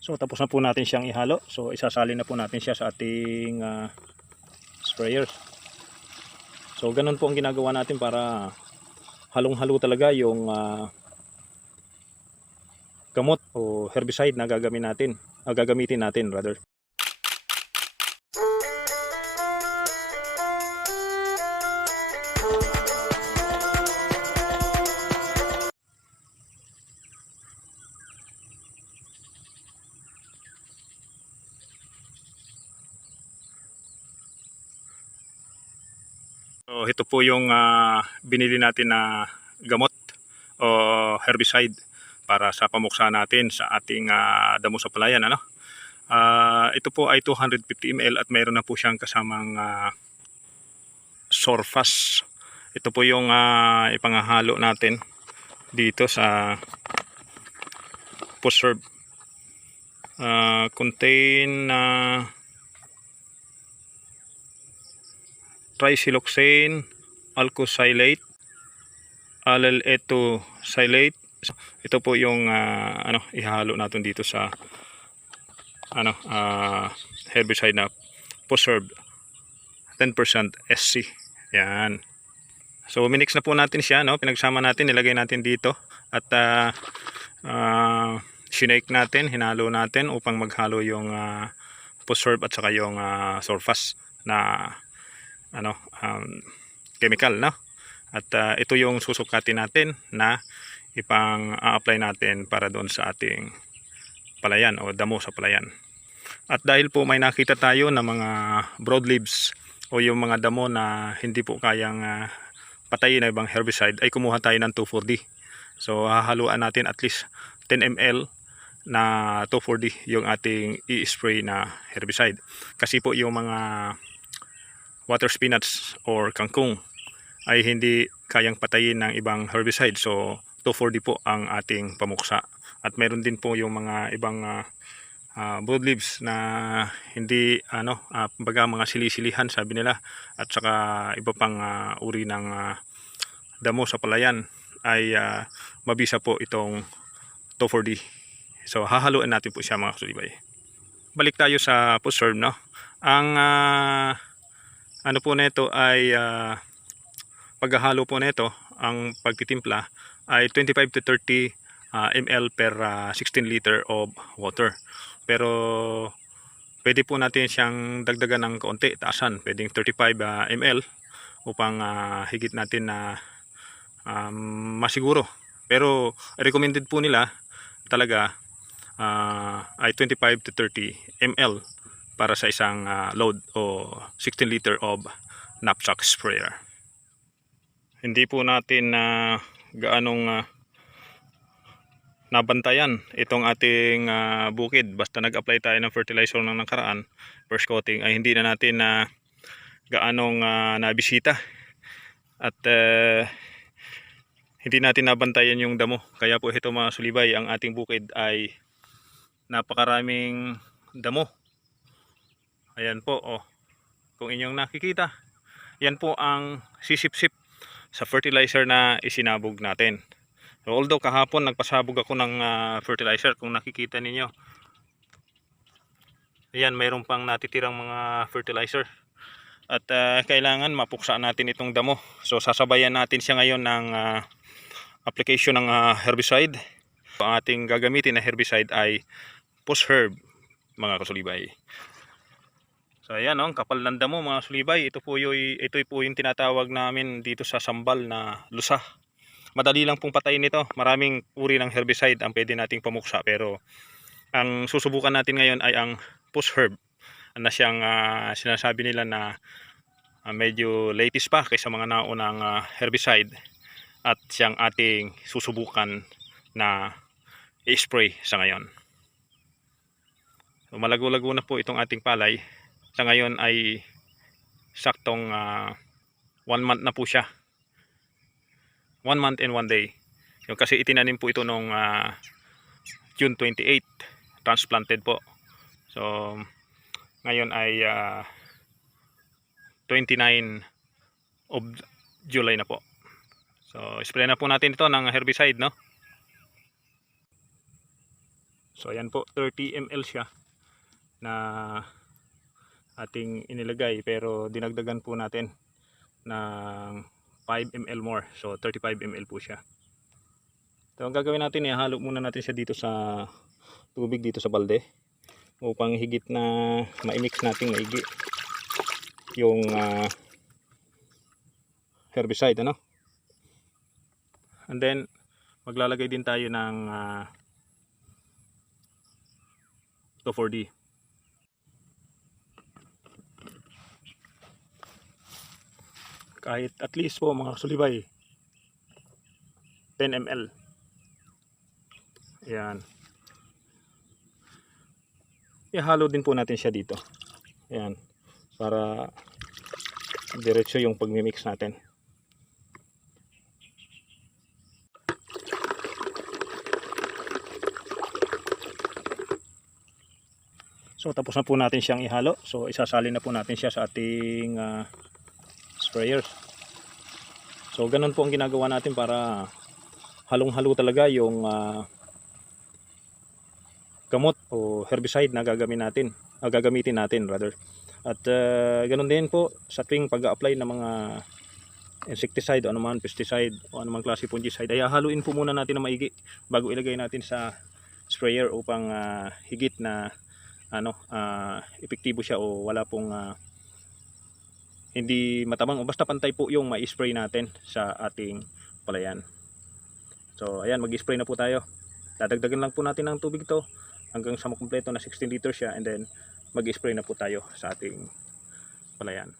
So tapos na po natin siyang ihalo. So isasali na po natin siya sa ating ah, sprayers. So ganun po ang ginagawa natin para halong-halo talaga yung ah, gamot o herbicide na gagamitin natin, ah, gagamitin natin rather. Ito po yung ah, binili natin na gamot o herbicide para sa pamuksa natin sa ating ah, damo sa palayan ano. Ah, ito po ay 250 ml at mayroon na po siyang kasamang uh, Sorfas. Ito po yung ah, ipangahalo natin dito sa post uh, contain na trisiloxane, alkoxylate, allyl-etoxylate. Ito po yung ah, ano ihalo natin dito sa ano ah, herbicide na Poserb 10% SC. Yan. So minix na po natin siya no, pinagsama natin, nilagay natin dito at ah ah, sinake natin, hinalo natin upang maghalo yung uh, Poserb at saka yung ah, Sorfas na ano um, chemical no? At ah, ito yung susukatin natin na ipang apply natin para doon sa ating palayan o damo sa palayan. At dahil po may nakita tayo na mga broadleaves o yung mga damo na hindi po kayang ah, patayin na ibang herbicide ay kumuha tayo ng 2,4-D so hahaluan natin at least 10 ml na 2,4-D yung ating i-spray na herbicide. Kasi po yung mga water spinach or kangkong ay hindi kayang patayin ng ibang herbicide. So 2,4-D po ang ating pamuksa. At meron din po yung mga ibang uh, uh, broadleaves na hindi ano, uh, baga mga silisilihan sabi nila at saka iba pang uh, uri ng uh, damo sa palayan ay uh, mabisa po itong 2,4-D. So hahaluan natin po siya mga kasulibay. Balik tayo sa post no. Ang uh, ano po nito ay uh, paghahalo po nito ang pagtitimpla ay 25 to 30 uh, ml per uh, 16 liter of water. Pero pwede po natin siyang dagdagan ng kaunti taasan pwedeng 35 uh, ml upang uh, higit natin na um, masiguro. Pero recommended po nila talaga uh, ay 25 to 30 ml para sa isang ah, load o 16 liter of knapsack sprayer. Hindi po natin na gaanong ah, nabantayan itong ating ah, bukid. Basta nag-apply tayo ng fertilizer ng nakaraan first coating ay hindi na natin na gaanong ah, nabisita. At eh, hindi natin nabantayan yung damo. Kaya po ito mga sulibay ang ating bukid ay napakaraming damo Ayan po, oh. Kung inyong nakikita, yan po ang sisip-sip sa fertilizer na isinabog natin. So, although kahapon nagpasabog ako ng ah, fertilizer, kung nakikita ninyo, ayan, mayroon pang natitirang mga fertilizer. At ah, kailangan mapuksa natin itong damo. So, sasabayan natin siya ngayon ng ah, application ng ah, herbicide. Ang ating gagamitin na herbicide ay post-herb, mga kasulibay. So ayan oh, kapal ng damo mga sulibay. Ito po yung ito po yung tinatawag namin dito sa sambal na lusa. Madali lang pong patayin ito. Maraming uri ng herbicide ang pwede nating pamuksa pero ang susubukan natin ngayon ay ang push herb na siyang ah, sinasabi nila na ah, medyo latest pa kaysa mga naunang ah, herbicide at siyang ating susubukan na i-spray sa ngayon. So, malago-lago na po itong ating palay sa ngayon ay saktong uh, one month na po siya. One month and one day. Yung kasi itinanim po ito noong uh, June 28 transplanted po. So ngayon ay uh, 29 of July na po. So spray na po natin ito ng herbicide no? So ayan po, 30 ml siya na ating inilagay pero dinagdagan po natin ng 5 ml more. So 35 ml po siya. So ang gagawin natin, ihalo muna natin siya dito sa tubig dito sa balde upang higit na ma-mix natin maigi yung ah, herbicide ano. And then maglalagay din tayo ng uh, 2,4-D. Kahit at least po mga sulibay 10 ml. Ayan. Ihalo din po natin siya dito. Ayan. Para diretso yung pagmimix natin. So tapos na po natin siyang ihalo. So isasalin na po natin siya sa ating ah, sprayer. So ganun po ang ginagawa natin para halong-halo talaga yung ah, gamot o herbicide na gagamitin natin, ah, gagamitin natin rather. At ah, ganun din po sa tuwing pag-apply ng mga insecticide o anuman pesticide o anumang klase fungicide ay haluin po muna natin na maigi bago ilagay natin sa sprayer upang ah, higit na ano ah, epektibo siya o wala pong ah, hindi matabang o basta pantay po yung ma-spray natin sa ating palayan. So ayan mag-spray na po tayo. Dadagdagan lang po natin ng tubig to hanggang sa makumpleto na 16 liters siya and then mag-spray na po tayo sa ating palayan.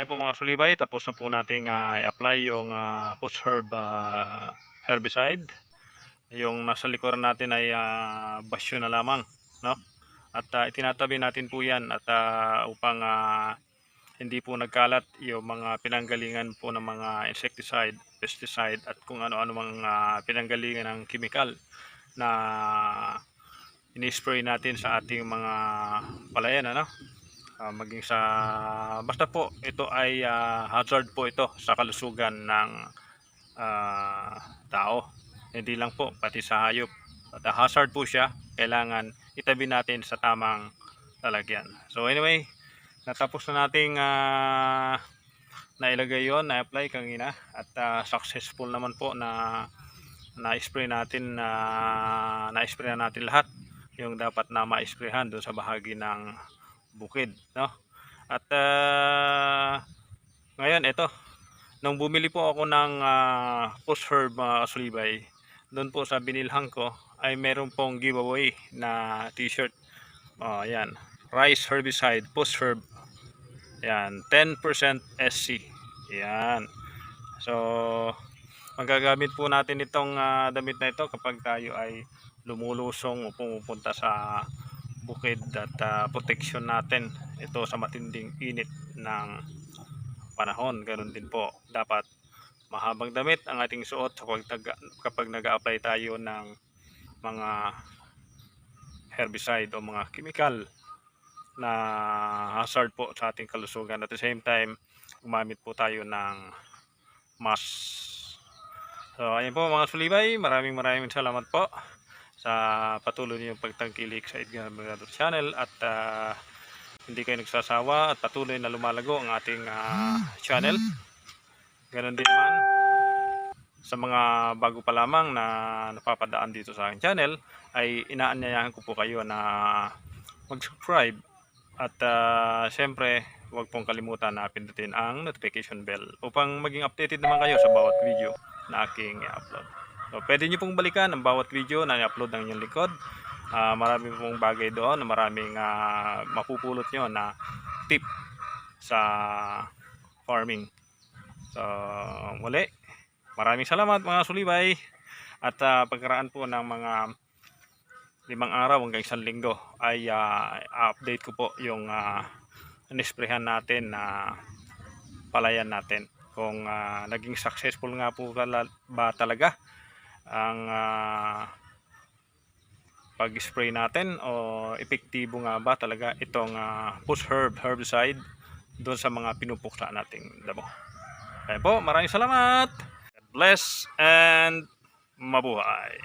Ayun po mga sulibay, tapos na po nating ah, i-apply yung uh, post herb ah, herbicide. Yung nasa likuran natin ay ah, basyo na lamang, no? At ah, itinatabi natin po 'yan at ah, upang ah, hindi po nagkalat yung mga pinanggalingan po ng mga insecticide, pesticide at kung ano-ano mga pinanggalingan ng chemical na ini-spray natin sa ating mga palayan ano Ah, maging sa basta po ito ay ah, hazard po ito sa kalusugan ng ah, tao. Hindi lang po pati sa hayop. At ah, hazard po siya. Kailangan itabi natin sa tamang lalagyan so anyway natapos na nating ah, nailagay yon na-apply kanina. At ah, successful naman po na na-spray natin na na-spray na natin lahat. Yung dapat na ma-sprayhan doon sa bahagi ng bukid no? At ah, ngayon ito nung bumili po ako ng uh, post herb mga kasulibay doon po sa binilhan ko ay meron pong giveaway na t-shirt. Oh, yan rice herbicide post herb. Yan 10% SC yan so magagamit po natin itong ah, damit na ito kapag tayo ay lumulusong o pumupunta sa bukid at ah, protection natin ito sa matinding init ng panahon. Ganoon din po. Dapat mahabang damit ang ating suot kapag, kapag nag-apply tayo ng mga herbicide o mga chemical na hazard po sa ating kalusugan. At the same time gumamit po tayo ng mask. So ayun po mga sulibay. Maraming maraming salamat po sa patuloy niyong pagtangkilik sa Edgar Mercado Channel at ah, hindi kayo nagsasawa at patuloy na lumalago ang ating ah, channel. Ganon din naman sa mga bago pa lamang na napapadaan dito sa aking channel ay inaanyayahan ko po kayo na mag-subscribe at ah, syempre huwag pong kalimutan na pindutin ang notification bell upang maging updated naman kayo sa bawat video na aking i-upload. So, pwede nyo pong balikan ang bawat video na i-upload ng inyong likod. Ah, marami pong bagay doon na maraming ah, mapupulot nyo na tip sa farming. So, muli, maraming salamat mga sulibay. At ah, pagkaraan po ng mga limang araw hanggang isang linggo ay ah, update ko po yung uh, nisprehan natin na palayan natin kung ah, naging successful nga po ba talaga ang ah, pag-spray natin o epektibo nga ba talaga itong ah, push herb herbicide doon sa mga pinupuksa nating damo. Kaya po, maraming salamat. God bless and mabuhay.